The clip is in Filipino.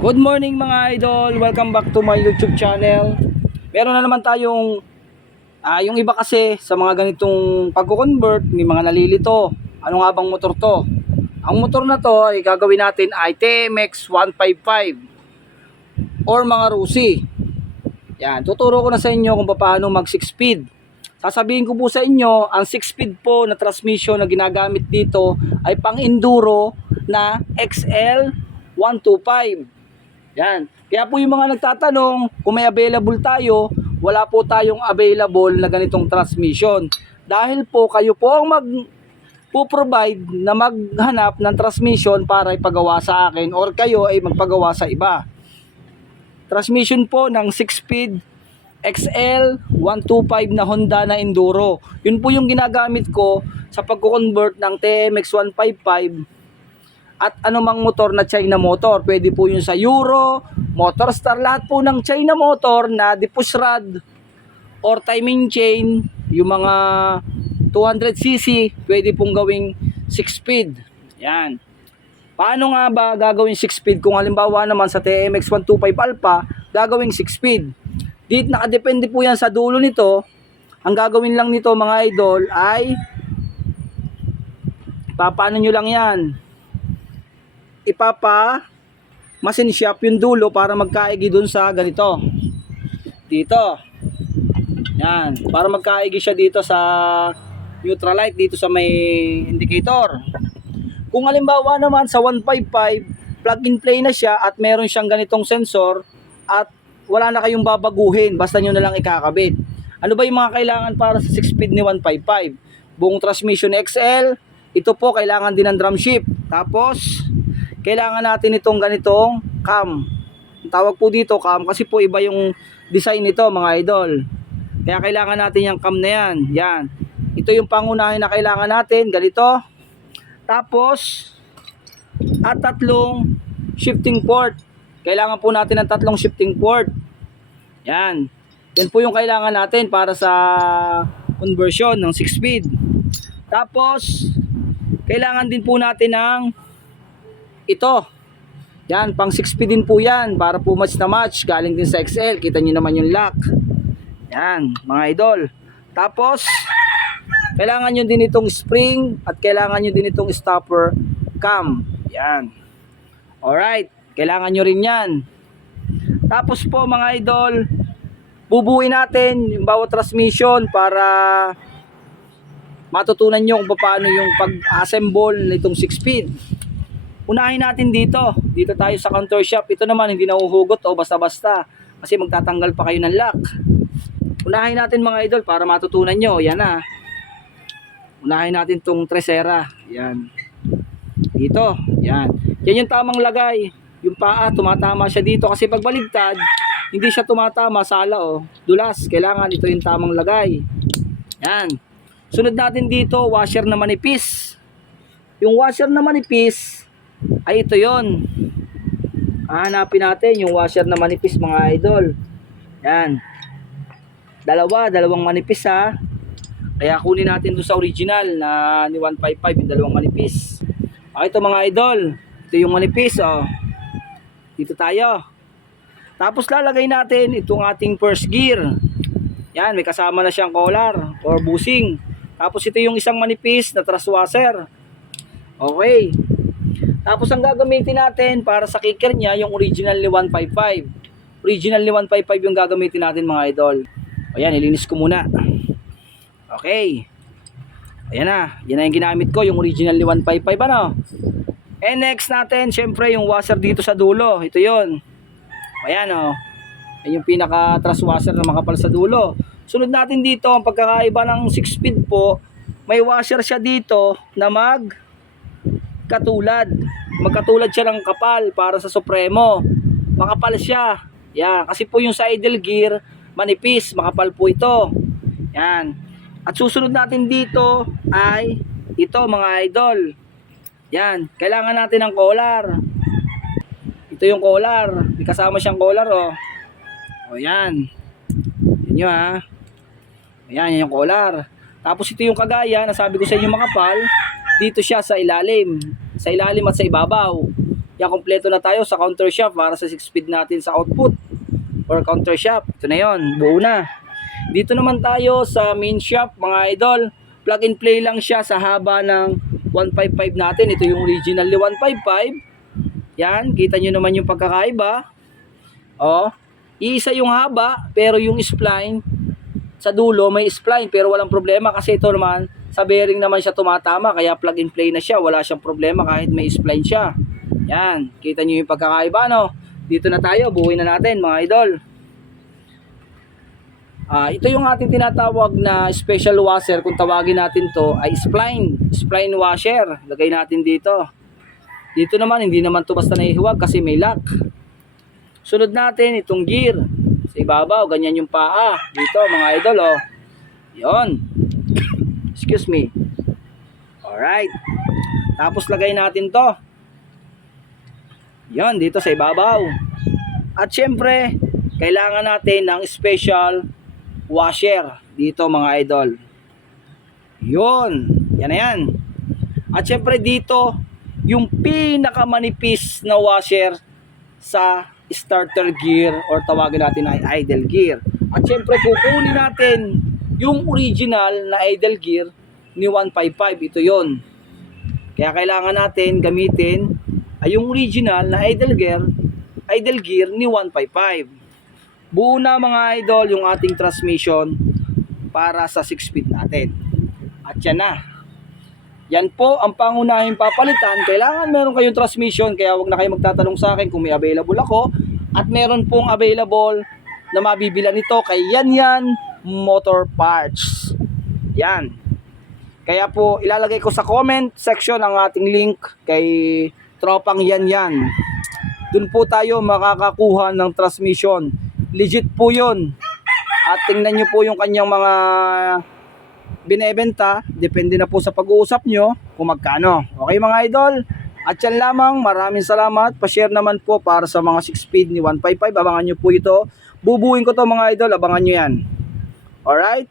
Good morning mga idol, welcome back to my YouTube channel. Meron na naman tayong yung iba kasi sa mga ganitong pagko-convert, may mga nalilito. Ano nga bang motor to? Ang motor na to ay gagawin natin ay TMX 155 or mga Rusi. Yan, tuturo ko na sa inyo kung paano mag 6 speed. Sasabihin ko po sa inyo, ang 6 speed po na transmission na ginagamit dito ay pang enduro na XL 125. Yan. Kaya po yung mga nagtatanong kung may available tayo, wala po tayong available na ganitong transmission. Dahil po kayo po ang provide na maghanap ng transmission para ipagawa sa akin or kayo ay magpagawa sa iba. Transmission po ng 6-speed XL 125 na Honda na Enduro. Yun po yung ginagamit ko sa pagko-convert ng TMX 155 at anumang motor na China motor. Pwede po yun sa Euro, Motorstar, lahat po ng China motor na depush rod or timing chain, yung mga 200cc, pwede pong gawing 6 speed. Yan. Paano nga ba gagawin 6 speed kung halimbawa naman sa TMX 125 Alpha, gagawing 6 speed? Dito nakadepende po yan sa dulo nito. Ang gagawin lang nito mga idol ay papaano nyo lang yan, machine shop yung dulo para magkaigi dun sa ganito dito. Yan, para magkaigi siya dito sa neutral light, dito sa may indicator. Kung halimbawa naman sa 155 plug and play na siya at meron siyang ganitong sensor at wala na kayong babaguhin, basta nyo na lang ikakabit. Ano ba yung mga kailangan para sa 6 speed ni 155? Buong transmission XL, ito po kailangan din ng drum shift. Tapos kailangan natin itong ganitong cam. Tawag po dito cam kasi po iba yung design nito mga idol. Kaya kailangan natin yung cam na yan. Yan. Ito yung pangunahin na kailangan natin. Ganito. Tapos at tatlong shifting port. Kailangan po natin ng tatlong shifting port. Yan. Yan po yung kailangan natin para sa conversion ng 6 speed. Tapos kailangan din po natin ng ito. Yan, pang 6 speed din po yan para po match na match. Galing din sa XL. Kita nyo naman yung lock. Yan, mga idol. Tapos kailangan nyo din itong spring at kailangan nyo din itong stopper cam. Yan. Alright, kailangan nyo rin yan. Tapos po mga idol, bubuin natin yung bawat transmission para matutunan nyo kung paano yung pag-assemble nitong 6 speed. Unahin natin dito. Dito tayo sa counter shop. Ito naman hindi nahuhugot o basta-basta kasi magtatanggal pa kayo ng lock. Unahin natin mga idol para matutunan nyo. Yan na. Unahin natin tong tresera. Yan. Dito. Yan. Yan yung tamang lagay. Yung paa tumatama siya dito kasi pag baligtad hindi siya tumatama, sala o dulas. Kailangan ito yung tamang lagay. Yan. Sunod natin dito washer na manipis. Yung washer na manipis ay ito yon. Hanapin natin yung washer na manipis mga idol. Yan. Dalawang manipis ha. Kaya kunin natin doon sa original na ni 155 yung dalawang manipis. Okay, ito mga idol. Ito yung manipis oh. Dito tayo. Tapos lalagay natin itong ating first gear. Yan, may kasama na siyang collar or bushing. Tapos ito yung isang manipis na thrust washer. Okay. Tapos ang gagamitin natin para sa kicker niya, yung original ni 155. Original ni 155 yung gagamitin natin mga idol. Ayan, ilinis ko muna. Okay. Ayan na. Yan na yung ginamit ko, yung original ni 155 ano. And next natin, syempre yung washer dito sa dulo. Ito yon. Ayan o. Ayan yung pinaka thrust washer na makapal sa dulo. Sunod natin dito, ang pagkakaiba ng 6 speed po, may washer siya dito na magkatulad siya ng kapal para sa Supremo. Makapal siya. Yan, kasi po yung sa idle gear manipis, makapal po ito. Yan. At susunod natin dito ay ito mga idol. Yan, kailangan natin ng collar. Ito yung collar. May kasama siyang collar oh. O yan. Yan nyo ha. Ayan, yan yung collar. Tapos ito yung kagaya, nasabi ko sa inyo makapal. Dito siya sa ilalim at sa ibabaw. Yan, kompleto na tayo sa counter shaft para sa 6-speed natin sa output or counter shaft. Ito na yon, buo na. Dito naman tayo sa main shaft mga idol. Plug and play lang siya sa haba ng 155 natin. Ito yung original ni 155. Yan, kita nyo naman yung pagkakaiba. Oh, iisa yung haba pero yung spline sa dulo may spline pero walang problema kasi ito naman sa bearing naman siya tumatama kaya plug and play na siya, wala siyang problema kahit may spline siya. Yan, kita nyo yung pagkakaiba, no? Dito na tayo, buuin na natin mga idol. Ito yung ating tinatawag na special washer, kung tawagin natin to ay spline washer. Lagay natin dito. Dito naman hindi naman to basta nahihiwag kasi may lock. Sunod natin itong gear sa ibabaw, ganyan yung paa dito mga idol, oh. Yon. Excuse me. Alright. Tapos lagay natin to. Yon, dito sa ibabaw. At syempre, kailangan natin ng special washer dito mga idol. Yon. Yan na yan. At syempre dito, yung pinakamanipis na washer sa starter gear or tawagin natin ay idle gear. At syempre kukunin natin yung original na idle gear ni 155. Ito yon. Kaya kailangan natin gamitin ay yung original na idle gear ni 155. Buo na mga idol yung ating transmission para sa 6-speed natin. At yan na. Yan po ang pangunahing papalitan. Kailangan meron kayong transmission, kaya wag na kayo magtatanong sa akin kung may available ako. At meron pong available na mabibilan nito kay Yan Motor Parts. Yan. Kaya po ilalagay ko sa comment section ang ating link kay Tropang Yan. Doon po tayo makakakuha ng transmission. Legit po yun. At tingnan nyo po yung kanyang mga binebenta, depende na po sa pag-uusap nyo kung magkano. Okay mga idol? At yan lamang, maraming salamat. Pa-share naman po para sa mga 6-speed ni 155. Abangan nyo po ito. Bubuin ko to mga idol, abangan nyo yan. Alright?